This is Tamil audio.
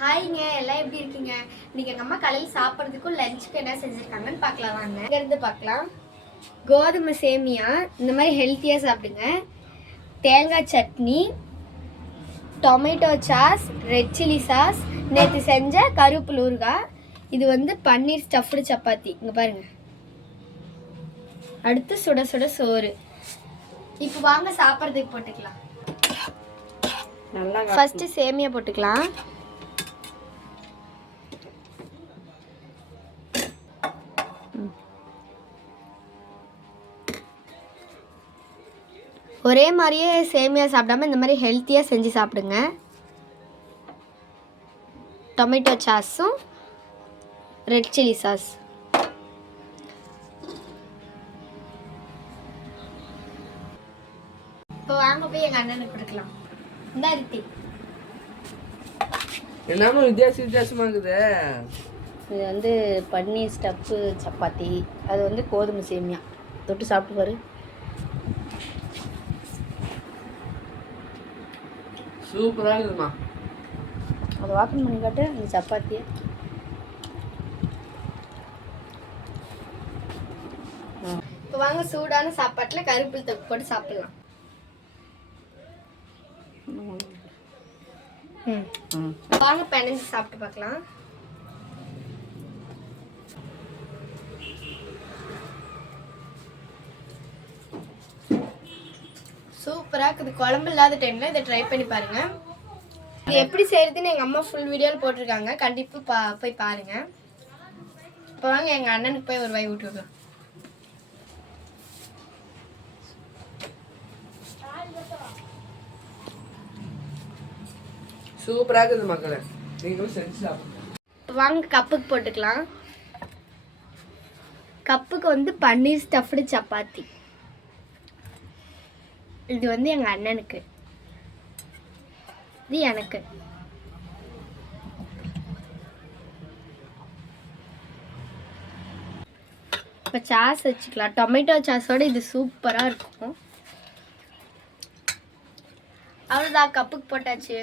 ஹாய்ங்க, எல்லாம் எப்படி இருக்கீங்க? இன்னைக்கு எங்கள் அம்மா காலையில் சாப்பிட்றதுக்கும் லஞ்சுக்கு என்ன செஞ்சுருக்காங்கன்னு பார்க்கலாம் வாங்க. இங்கேருந்து பார்க்கலாம். கோதுமை சேமியா இந்த மாதிரி ஹெல்த்தியாக சாப்பிடுங்க. தேங்காய் chutney, tomato sauce, red chilli sauce, நேற்று செஞ்ச கருவேப்பிலை ஊறுகாய். இது வந்து பன்னீர் ஸ்டஃப்டு சப்பாத்தி. இங்கே பாருங்க. அடுத்து சுட சுட சோறு. இப்போ வாங்க சாப்பிட்றதுக்கு போட்டுக்கலாம். நல்லா ஃபர்ஸ்ட் சேமியா போட்டுக்கலாம். ஒரே மாதிரியே சேமியா சாப்பிடாம இந்த மாதிரி ஹெல்த்தியாக செஞ்சு சாப்பிடுங்க. டொமேட்டோ சாஸும் ரெட் சில்லி சாஸ். இப்போ வாங்க போய் எங்கள் அண்ணனுக்கு கொடுக்கலாம். இந்த அரித்தி எல்லாமே வித்தியாசமாக இருக்குது. இது வந்து பன்னீர் ஸ்டஃப்பு சப்பாத்தி, அது வந்து கோதுமை சேமியா. தொட்டு சாப்பிட்டு பாரு. சூப்பராக இருக்குதுமா. அதை வாக்கன் பண்ணி காட்டு அந்த சப்பாத்தியை. இப்போ வாங்க சூடான சாப்பாட்டில் கருவேப்பிலை தொக்கு போட்டு சாப்பிடலாம். வாங்க பிணைஞ்சு சாப்பிட்டு பார்க்கலாம். சூப்பராக இருக்குது. குழம்பு இல்லாத டைமில் இதை ட்ரை பண்ணி பாருங்கள். இது எப்படி செய்கிறதுன்னு எங்கள் அம்மா ஃபுல் வீடியோவில் போட்டிருக்காங்க. கண்டிப்பாக போய் பாருங்கள். இப்போ வாங்க எங்கள் அண்ணனுக்கு போய் ஒரு வாய் ஊட்டி விடுவோம். சூப்பராக இருக்குது மக்களே, நீங்களும் செஞ்சு சாப்பிடுங்க. இப்போ வாங்க கப்புக்கு போட்டுக்கலாம். கப்புக்கு வந்து பன்னீர் ஸ்டஃப்டு சப்பாத்தி. இது வந்து எங்கள் அண்ணனுக்கு, இது எனக்கு. இப்போ சாஸ் வச்சுக்கலாம். டொமேட்டோ சாஸோடு இது சூப்பராக இருக்கும். அவ்வளோதான், கப்புக்கு போட்டாச்சு.